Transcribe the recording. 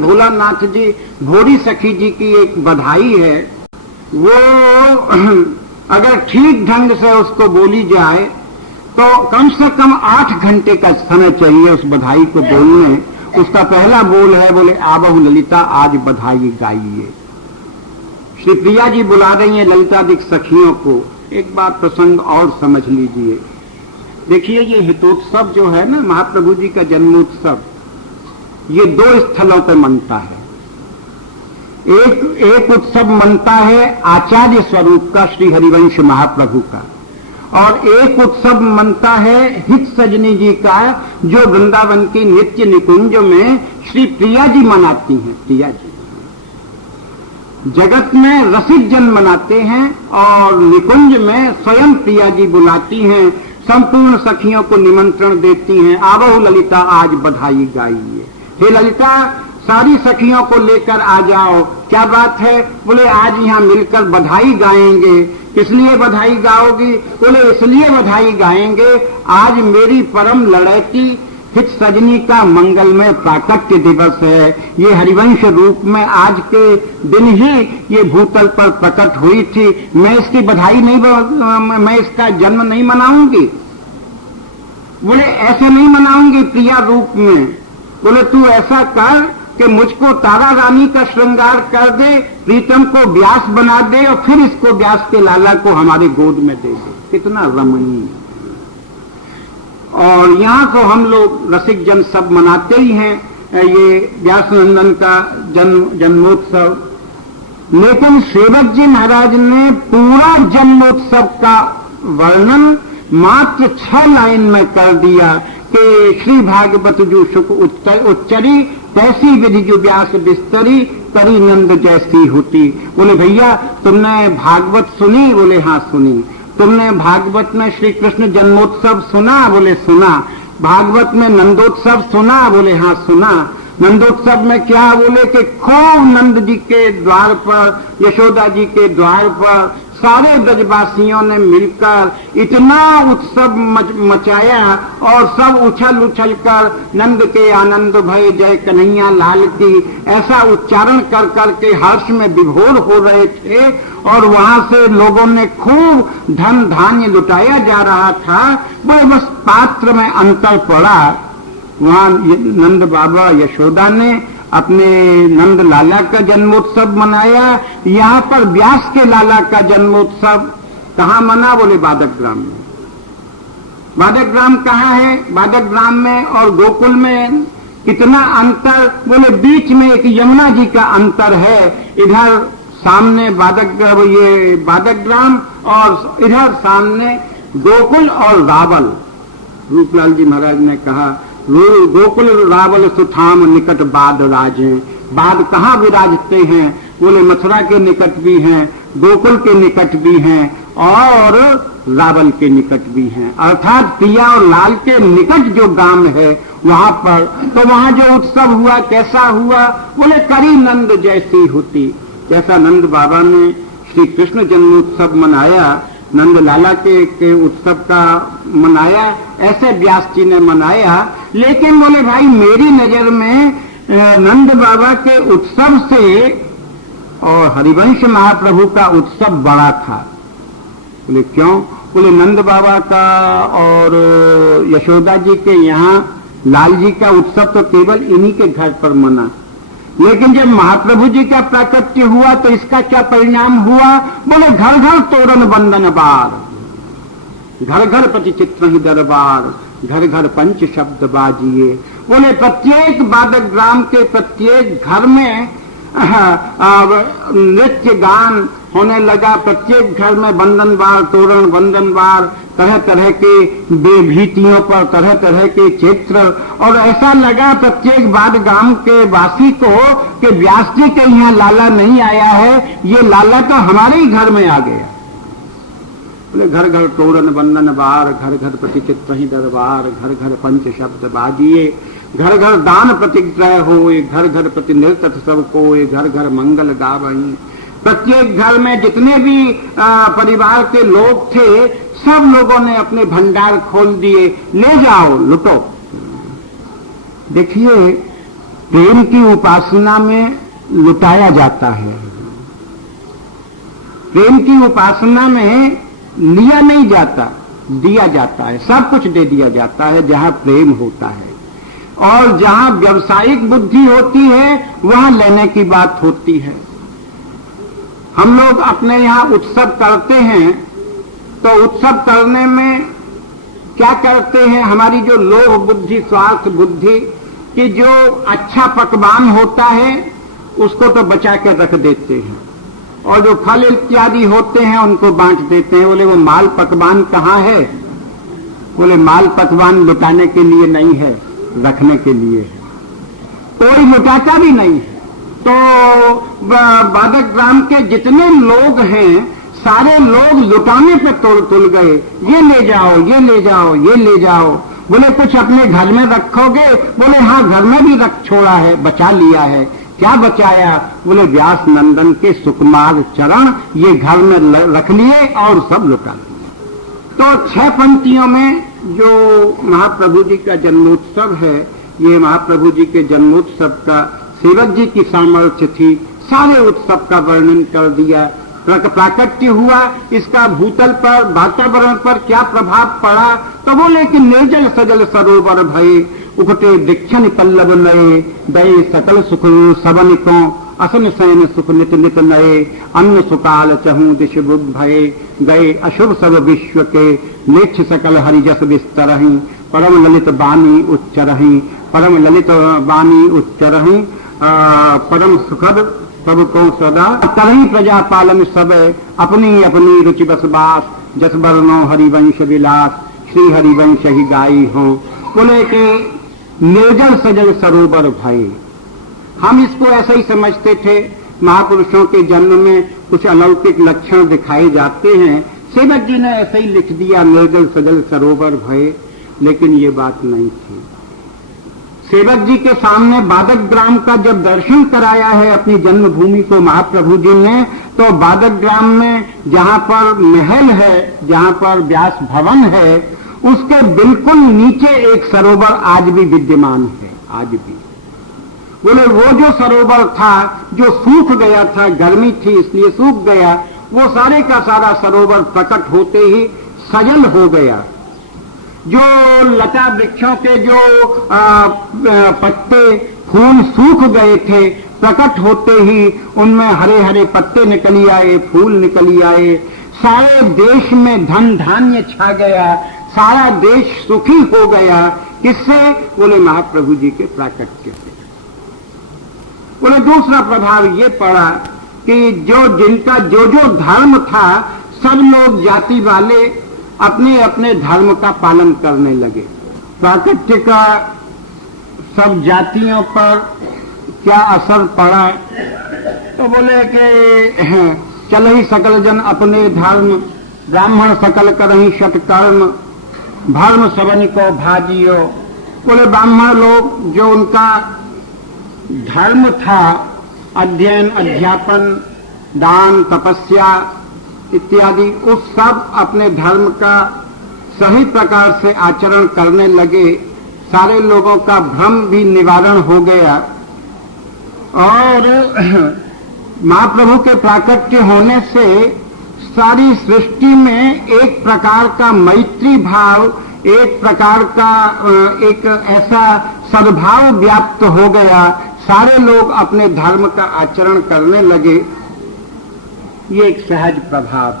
भोलानाथ जी भोरी सखी जी की एक बधाई है, वो अगर ठीक ढंग से उसको बोली जाए तो कम से कम 8 घंटे का समय चाहिए उस बधाई को बोलने। उसका पहला बोल है, बोले आबहु ललिता आज बधाई गाइए। श्री प्रिया जी बुला रही हैं ललितादिक सखियों को। एक बात प्रसंग और समझ लीजिए। देखिए, ये हितोत्सव जो है ना, महाप्रभु जी का जन्मोत्सव, ये 2 स्थलों पर मनता है। एक उत्सव मनता है आचार्य स्वरूप का, श्री हरिवंश महाप्रभु का, और एक उत्सव मनता है हित सजनी जी का, जो वृंदावन की नित्य निकुंज में श्री प्रिया जी मनाती हैं। प्रिया जी जगत में रसिक जन मनाते हैं और निकुंज में स्वयं प्रिया जी बुलाती हैं, संपूर्ण सखियों को निमंत्रण देती हैं, आबहु ललिता आज बधाई गाइए। हे ललिता, सारी सखियों को लेकर आ जाओ। क्या बात है? बोले आज यहाँ मिलकर बधाई गाएंगे। किस लिए बधाई गाओगी? बोले इसलिए बधाई गाएंगे, आज मेरी परम लड़की हित सजनी का मंगलमय प्राकट्य दिवस है। ये हरिवंश रूप में आज के दिन ही ये भूतल पर प्रकट हुई थी। मैं इसकी बधाई नहीं, मैं इसका जन्म नहीं मनाऊंगी। बोले ऐसे नहीं मनाऊंगी प्रिया रूप में। बोले तू ऐसा कर कि मुझको तारा रानी का श्रृंगार कर दे, प्रीतम को व्यास बना दे और फिर इसको व्यास के लाला को हमारे गोद में दे दे। कितना रमणीय। और यहाँ तो हम लोग रसिक जन सब मनाते ही हैं ये व्यास नंदन का जन्मोत्सव। लेकिन सेवक जी महाराज ने पूरा जन्मोत्सव का वर्णन मात्र 6 लाइन में कर दिया कि श्री भागवत जो सुख उच्चरी, तैसी विधि जो व्यास बिस्तरी, करी नंद जैसी होती। बोले भैया तुमने भागवत सुनी? बोले हाँ सुनी। तुमने भागवत में श्री कृष्ण जन्मोत्सव सुना? बोले सुना। भागवत में नंदोत्सव सुना? बोले हाँ सुना। नंदोत्सव में क्या? बोले कि खूब नंद जी के द्वार पर, यशोदा जी के द्वार पर सारे ब्रजवासियों ने मिलकर इतना उत्सव मचाया और सब उछल उछल कर नंद के आनंद भय जय कन्हैया लाल की ऐसा उच्चारण कर करके हर्ष में विभोर हो रहे थे। और वहां से लोगों ने खूब धन धान्य लुटाया जा रहा था। वो बस पात्र में अंतर पड़ा। वहां नंद बाबा यशोदा ने अपने नंद लाला का जन्मोत्सव मनाया। यहाँ पर व्यास के लाला का जन्मोत्सव कहाँ मना? बोले बादक ग्राम में। बादक ग्राम कहाँ है? बादक ग्राम में और गोकुल में कितना अंतर? बोले बीच में एक यमुना जी का अंतर है। इधर सामने ये बादक ग्राम और इधर सामने गोकुल और रावल। रूपलाल जी महाराज ने कहा गोकुल रावल सुथाम निकट बाद राजें। बाद कहाँ विराजते हैं? बोले मथुरा के निकट भी हैं, गोकुल के निकट भी हैं और रावल के निकट भी हैं। अर्थात प्रिया और लाल के निकट जो गांव है वहां पर, तो वहां जो उत्सव हुआ कैसा हुआ? बोले करी नंद जैसी होती। जैसा नंद बाबा ने श्री कृष्ण जन्मोत्सव मनाया, नंद लाला के उत्सव का मनाया, ऐसे व्यास जी ने मनाया। लेकिन बोले भाई मेरी नजर में नंद बाबा के उत्सव से और हरिवंश महाप्रभु का उत्सव बड़ा था। बोले क्यों? बोले नंद बाबा का और यशोदा जी के यहाँ लाल जी का उत्सव तो केवल इन्हीं के घर पर मना, लेकिन जब महाप्रभु जी का प्राकट्य हुआ तो इसका क्या परिणाम हुआ? बोले घर घर तोरण बंदन बार, घर घर प्रति चित्र ही दरबार, घर घर पंच शब्द बाजिए। बोले प्रत्येक बादक ग्राम के प्रत्येक घर में नृत्य गान होने लगा। प्रत्येक घर में बंदनवार, तोरण बंदनवार, तरह तरह के बेभीतियों पर तरह तरह के चित्र। और ऐसा लगा प्रत्येक बाद गांव के वासी को कि व्यास जी के यहाँ लाला नहीं आया है, ये लाला तो हमारे ही घर में आ गया। बोले घर घर तोरण बंदन बार, घर घर प्रति चित्र ही दरबार, घर घर पंच शब्द बाजिए। घर घर दान प्रतिग्रह हो, घर घर प्रति नृत्य सब को, घर घर मंगल गावहीं। प्रत्येक घर में जितने भी परिवार के लोग थे सब लोगों ने अपने भंडार खोल दिए, ले जाओ लुटो। देखिए प्रेम की उपासना में लुटाया जाता है। प्रेम की उपासना में लिया नहीं जाता, दिया जाता है। सब कुछ दे दिया जाता है जहां प्रेम होता है। और जहां व्यावसायिक बुद्धि होती है वहां लेने की बात होती है। हम लोग अपने यहां उत्सव करते हैं तो उत्सव करने में क्या करते हैं, हमारी जो लोभ बुद्धि, स्वार्थ बुद्धि कि जो अच्छा पकवान होता है उसको तो बचा कर रख देते हैं, और जो फल इत्यादि होते हैं उनको बांट देते हैं। बोले वो माल पकवान कहाँ है? बोले माल पकवान लुटाने के लिए नहीं है, रखने के लिए है। कोई लुटाता भी नहीं है। तो बादक ग्राम के जितने लोग हैं सारे लोग लुटाने पे तुल गए। ये ले जाओ, ये ले जाओ, ये ले जाओ। बोले कुछ अपने घर में रखोगे? बोले हाँ, घर में भी रख छोड़ा है, बचा लिया है। क्या बचाया? बोले व्यास नंदन के सुकुमार चरण, ये घर में रख लिए और सब लुटा लिए। तो 6 पंक्तियों में जो महाप्रभु जी का जन्मोत्सव है, ये महाप्रभु जी के जन्मोत्सव का सेवक जी की सामर्थ्य थी। सारे उत्सव का वर्णन कर दिया। प्राकट्य हुआ, इसका भूतल पर, वातावरण पर क्या प्रभाव पड़ा। तो बोले कि निर्जल सजल सरोवर भये, उकटे दीक्षण पल्लव नये, दये सकल सुख सबनिको, असन सैन सुख नित नित नये, अन्न सुकाल चहु दिश बुद्ध भये, गए अशुभ सब विश्व के, नेक्ष सकल हरिजस विस्तरहि, परम ललित बानी उच्चरहि, परम ललित बानी उच्चरहि, परम सुखद सब को सदा तरही प्रजा पालन सब, अपनी अपनी रुचि बस बास, जस वर्णो हरिवंश विलास, श्री हरिवंश ही गाई हो। बोले कि निर्जल सजल सरोवर भये। हम इसको ऐसा ही समझते थे, महापुरुषों के जन्म में कुछ अलौकिक लक्षण दिखाए जाते हैं। सेवक जी ने ऐसा ही लिख दिया, निर्जल सजल सरोवर भये, लेकिन ये बात नहीं थी। सेवक जी के सामने बादक ग्राम का जब दर्शन कराया है अपनी जन्मभूमि को महाप्रभु जी ने, तो बादक ग्राम में जहां पर महल है, जहां पर व्यास भवन है, उसके बिल्कुल नीचे एक सरोवर आज भी विद्यमान है। आज भी बोले वो जो सरोवर था जो सूख गया था, गर्मी थी इसलिए सूख गया, वो सारे का सारा सरोवर प्रकट होते ही सजल हो गया। जो लता वृक्षों के जो पत्ते फूल सूख गए थे, प्रकट होते ही उनमें हरे हरे पत्ते निकली आए, फूल निकली आए। सारे देश में धन धान्य छा गया, सारा देश सुखी हो गया। किससे? बोले महाप्रभु जी के प्राकट्य से। बोले दूसरा प्रभाव ये पड़ा कि जो जिनका जो जो धर्म था, सब लोग जाति वाले अपने अपने धर्म का पालन करने लगे। प्राकट्य का सब जातियों पर क्या असर पड़ा? तो बोले कि चल ही सकल जन अपने धर्म, ब्राह्मण सकल करही सत्कर्म, धर्म सबन को भाजियो। बोले ब्राह्मण लोग जो उनका धर्म था, अध्ययन अध्यापन दान तपस्या इत्यादि, उस सब अपने धर्म का सही प्रकार से आचरण करने लगे। सारे लोगों का भ्रम भी निवारण हो गया और महाप्रभु के प्राकट्य होने से सारी सृष्टि में एक प्रकार का मैत्री भाव, एक प्रकार का एक ऐसा सद्भाव व्याप्त हो गया। सारे लोग अपने धर्म का आचरण करने लगे। ये एक सहज प्रभाव।